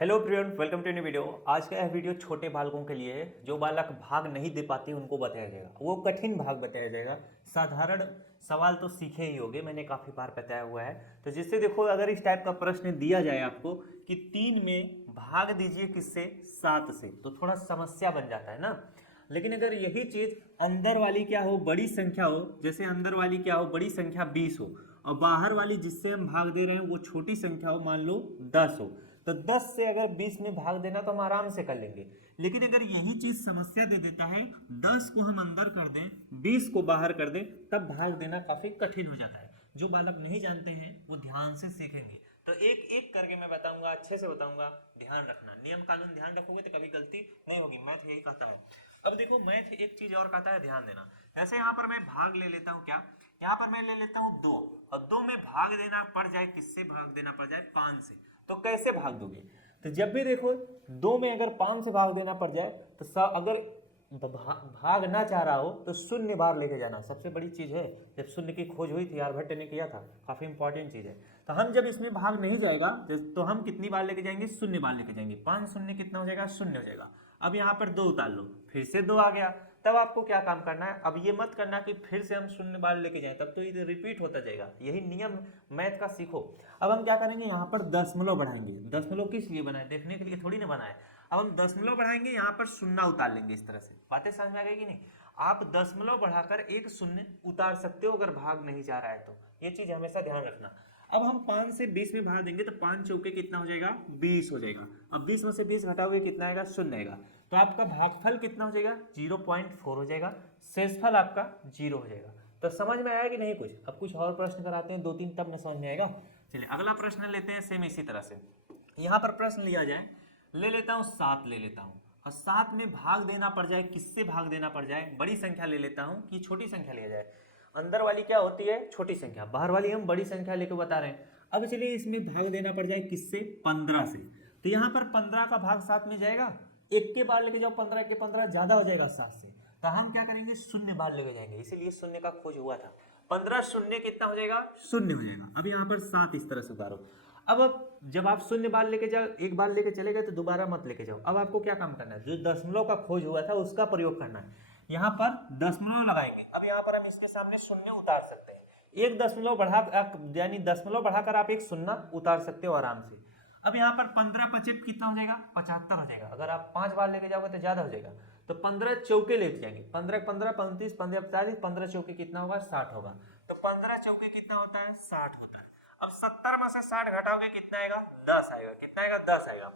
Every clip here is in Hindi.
Hello everyone, welcome to new video. आज का यह वीडियो छोटे बालकों के लिए है। जो बालक भाग नहीं दे पाते उनको बताया जाएगा, वो कठिन भाग बताया जाएगा। साधारण सवाल तो सीखे ही होंगे, मैंने काफ़ी बार बताया हुआ है। तो जिससे देखो, अगर इस टाइप का प्रश्न दिया जाए आपको कि 3 में भाग दीजिए किससे, 7 से, तो थोड़ा समस्या बन जाता है ना। लेकिन अगर यही चीज़ अंदर वाली क्या हो, बड़ी संख्या हो, जैसे अंदर वाली क्या हो, बड़ी संख्या 20 हो, और बाहर वाली जिससे हम भाग दे रहे हैं वो छोटी संख्या हो, मान लो 10 हो, तो 10 से अगर 20 में भाग देना तो हम आराम से कर लेंगे। लेकिन अगर यही चीज समस्या दे देता है, 10 को हम अंदर कर दें, 20 को बाहर कर दें, तब भाग देना काफी कठिन हो जाता है। जो बालक नहीं जानते हैं वो ध्यान से सीखेंगे। तो एक एक करके मैं बताऊंगा, अच्छे से बताऊंगा, ध्यान रखना, नियम कानून ध्यान रखोगे तो कभी गलती नहीं होगी। मैथ यही कहता है। अब देखो, मैथ एक चीज और कहता है, ध्यान देना। जैसे यहाँ पर मैं भाग ले लेता हूँ, क्या यहाँ पर मैं ले लेता हूँ 2, और 2 में भाग देना पड़ जाए, किससे भाग देना पड़ जाए, 5 से, तो कैसे भाग दोगे। तो जब भी देखो 2 में अगर 5 से भाग देना पड़ जाए, तो अगर भाग ना चाह रहा हो तो शून्य बार लेके जाना सबसे बड़ी चीज है। जब शून्य की खोज हुई थी, आर्यभट्ट ने किया था, काफी इंपॉर्टेंट चीज है। तो हम जब इसमें भाग नहीं जाएगा तो हम कितनी बार लेके जाएंगे, शून्य बार लेके जाएंगे। 5 शून्य कितना हो जाएगा, शून्य हो जाएगा। अब यहाँ पर 2 उतार लो, फिर से 2 आ गया। तब आपको क्या काम करना है, अब ये मत करना कि फिर से हम शून्य बार लेके जाएं, तब तो ये रिपीट होता जाएगा। यही नियम मैथ का सीखो। अब हम क्या करेंगे, यहाँ पर दशमलव बढ़ाएंगे। दशमलव किस लिए बनाए, देखने के लिए थोड़ी ना बनाए। अब हम दशमलव बढ़ाएंगे, यहाँ पर शून्य उतार लेंगे। इस तरह से बातें समझ में आ गई कि नहीं। आप दशमलव बढ़ाकर एक शून्य उतार सकते हो अगर भाग नहीं जा रहा है तो। ये चीज हमेशा ध्यान रखना। अब हम 5 से 20 में भाग देंगे तो 5 चौके कितना हो जाएगा, 20 हो जाएगा। अब 20 में से 20 घटाओगे कितना आएगा, शून्य आएगा। तो आपका भागफल कितना हो जाएगा, 0.4 हो जाएगा। शेषफल आपका 0 हो जाएगा। तो समझ में आया कि नहीं कुछ। अब कुछ और प्रश्न कराते हैं 2-3, तब न समझ में आएगा। चलिए अगला प्रश्न लेते हैं, सेम इसी तरह से। यहाँ पर प्रश्न लिया जाए, ले लेता हूँ 7 ले लेता हूँ, और 7 में भाग देना पड़ जाए, किससे भाग देना पड़ जाए, बड़ी संख्या ले लेता हूँ कि छोटी संख्या लिया जाए। अंदर वाली क्या होती है, छोटी संख्या, बाहर वाली हम बड़ी संख्या लेके बता रहे हैं। अब चलिए इसमें भाग देना पड़ जाए, किससे, 15 से। तो यहाँ पर 15 का भाग 7 में जाएगा, एक के बार लेके जाओ, 15 के 15 ज्यादा हो जाएगा 7 से। तो हम क्या करेंगे, शून्य बार लेके जाएंगे, इसीलिए शून्य का खोज हुआ था। 15 शून्य कितना हो जाएगा, शून्य हो जाएगा। अब यहाँ पर 7 इस तरह से उतारो। अब जब आप शून्य बार लेके जाओ, एक बार लेके चले गए तो दोबारा मत लेके जाओ। अब आपको क्या काम करना है, जो दशमलव का खोज हुआ था उसका प्रयोग करना है। यहाँ पर दशमलव लगाएंगे। अब यहाँ पर हम इसके सामने शून्य उतार सकते हैं। एक दशमलव बढ़ा, यानी दशमलव बढ़ाकर आप एक शून्य उतार सकते हो आराम से। अब यहाँ पर 15 पचीस कितना हो जाएगा, 75 हो जाएगा। अगर आप 5 बार लेके जाओगे तो ज्यादा हो जाएगा। तो 15 चौके लेके जाएंगे, 15 15 35 15 45, 15 चौके कितना होगा, 60 होगा। तो 15 चौके कितना होता है, 60 होता है। अब 70 में से 60 घटाओगे कितना आएगा, 10 आएगा। कितना आएगा, 10 आएगा।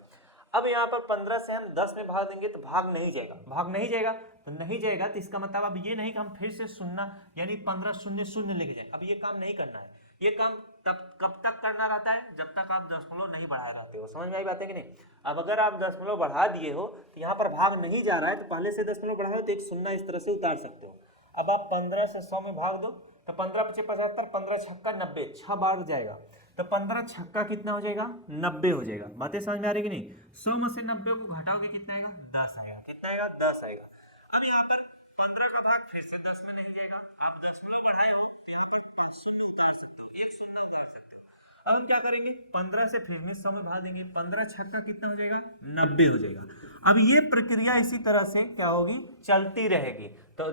अब यहाँ पर 15 से हम 10 में भाग देंगे तो भाग नहीं जाएगा, भाग नहीं जाएगा। तो नहीं जाएगा तो इसका मतलब अब ये नहीं कि हम फिर से शून्य, यानी 15 शून्य शून्य लेके जाए। अब ये काम नहीं करना है। ये काम तब कब तक करना रहता है, जब तक आप दशमलव नहीं बढ़ा रहते हो। समझ में आई बात है कि नहीं। अब अगर आप दशमलव बढ़ा दिए हो तो यहाँ पर भाग नहीं जा रहा है, तो पहले से दशमलव बढ़ाओ तो एक शून्य इस तरह से उतार सकते हो। अब आप 15 से 100 में भाग दो तो 15 पचे 75, 15 छक्का 90, 6 बार जाएगा। तो 15 छक्का कितना हो जाएगा, 90 हो जाएगा। बातें समझ में आ रही कि नहीं। 100 में से 90 को घटाओगे कितना आएगा, 10 आएगा। कितना आएगा, 10 आएगा। अब यहाँ पर 15 का भाग फिर से 10 में नहीं जाएगा। आप दशमलव बढ़ाए हो तो यहाँ पर शून्य उतार सकते हो, एक शून्य उतार सकते हो। अब हम क्या करेंगे, 15 से फिर भी 100 में भाग देंगे, 15 छक्का कितना हो जाएगा, 90 हो जाएगा। अब ये प्रक्रिया इसी तरह से क्या होगी, चलती रहेगी। तो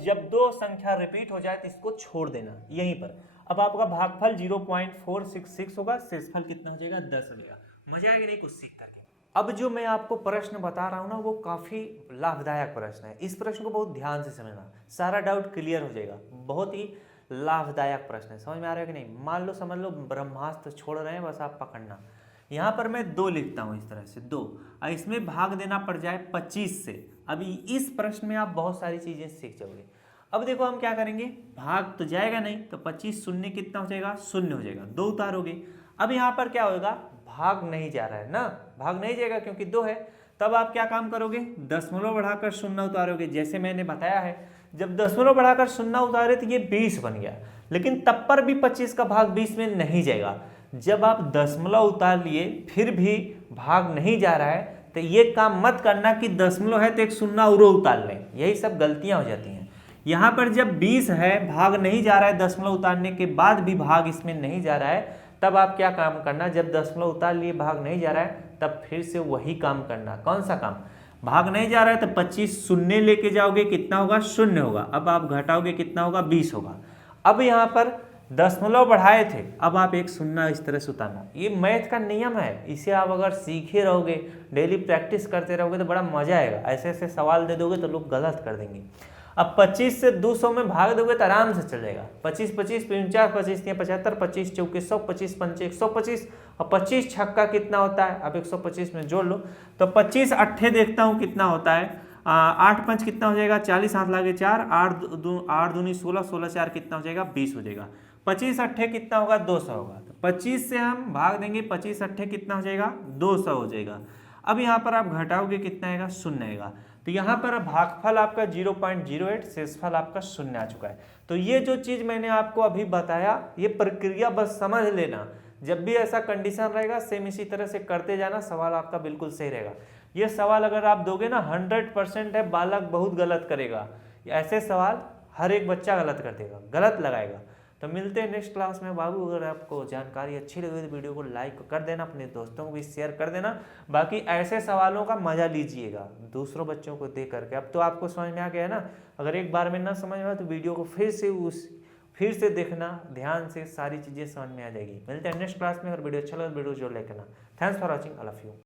जब 2 संख्या रिपीट हो जाए तो इसको छोड़ देना यहीं पर। अब आपका भागफल 0.466 होगा, शेषफल कितना हो जाएगा, 10 हो जाएगा। मजा आएगा नहीं कुछ सीख करके। अब जो मैं आपको प्रश्न बता रहा हूँ ना, वो काफी लाभदायक प्रश्न है। इस प्रश्न को बहुत ध्यान से समझना, सारा डाउट क्लियर हो जाएगा। बहुत ही लाभदायक प्रश्न है। समझ में आ रहा है कि नहीं। मान लो, समझ लो ब्रह्मास्त्र छोड़ रहे हैं, बस आप पकड़ना। यहाँ पर मैं 2 लिखता हूँ इस तरह से, 2, और इसमें भाग देना पड़ जाए 25 से। अभी इस प्रश्न में आप बहुत सारी चीजें सीख जाओगे। अब देखो हम क्या करेंगे, भाग तो जाएगा नहीं, तो 25 शून्य कितना हो जाएगा, शून्य हो जाएगा। 2 उतारोगे। अब यहाँ पर क्या होगा, भाग नहीं जा रहा है ना, भाग नहीं जाएगा क्योंकि 2 है। तब आप क्या काम करोगे, दशमलव बढ़ाकर शून्य उतारोगे, जैसे मैंने बताया है। जब दशमलव बढ़ाकर शून्य उतारे तो ये 20 बन गया। लेकिन तब पर भी 25 का भाग 20 में नहीं जाएगा। जब आप दशमलव उतार लिए फिर भी भाग नहीं जा रहा है, तो ये काम मत करना कि दशमलव है तो एक शून्य और उतार लें। यही सब गलतियां हो जाती हैं। यहाँ पर जब 20 है, भाग नहीं जा रहा है, दशमलव उतारने के बाद भी भाग इसमें नहीं जा रहा है, तब आप क्या काम करना, जब दशमलव उतार लिए भाग नहीं जा रहा है, तब फिर से वही काम करना। कौन सा काम? भाग नहीं जा रहा है तो 25 शून्य लेके जाओगे, कितना होगा? शून्य होगा। अब आप घटाओगे, कितना होगा? 20 होगा। अब यहाँ पर दशमलव बढ़ाए थे, अब आप एक शून्य इस तरह से उतारना। ये मैथ का नियम है, इसे आप अगर सीखे रहोगे, डेली प्रैक्टिस करते रहोगे तो बड़ा मजा आएगा। ऐसे ऐसे सवाल दे दोगे तो लोग गलत कर देंगे। अब 25 से 200 में भाग दोगे तो आराम से चल जाएगा। 25 25 49 25 75 25 24 100 25 5 125 और 25 छक्का कितना होता है? अब 125 में जोड़ लो तो 25 अट्ठे देखता हूँ कितना होता है। 8 5 कितना हो जाएगा? 40, हाथ लागे 4, 8 दूनी 16, 16 4 कितना हो जाएगा? 20 हो जाएगा। 25 अट्ठे कितना होगा? 200 होगा। तो 25 से हम भाग देंगे, 25 अट्ठे कितना हो जाएगा? 200 हो जाएगा। अब यहाँ पर आप घटाओगे, कितना आएगा? शून्य आएगा। तो यहाँ पर भागफल आपका 0.08, शेषफल आपका शून्य आ चुका है। तो ये जो चीज मैंने आपको अभी बताया, ये प्रक्रिया बस समझ लेना। जब भी ऐसा कंडीशन रहेगा सेम इसी तरह से करते जाना, सवाल आपका बिल्कुल सही रहेगा। ये सवाल अगर आप दोगे ना 100% है, बालक बहुत गलत करेगा। ऐसे सवाल हर एक बच्चा गलत कर देगा, गलत लगाएगा। तो मिलते हैं नेक्स्ट क्लास में बाबू। अगर आपको जानकारी अच्छी लगी तो वीडियो को लाइक कर देना, अपने दोस्तों को भी शेयर कर देना। बाकी ऐसे सवालों का मजा लीजिएगा दूसरों बच्चों को दे करके। अब तो आपको समझ में आ गया है ना। अगर एक बार में ना समझ में आए तो वीडियो को फिर से देखना ध्यान से, सारी चीज़ें समझ में आ जाएगी। मिलते हैं नेक्स्ट क्लास में। अगर वीडियो अच्छा लगे वीडियो जरूर लाइक करना। Thanks for watching, I love you.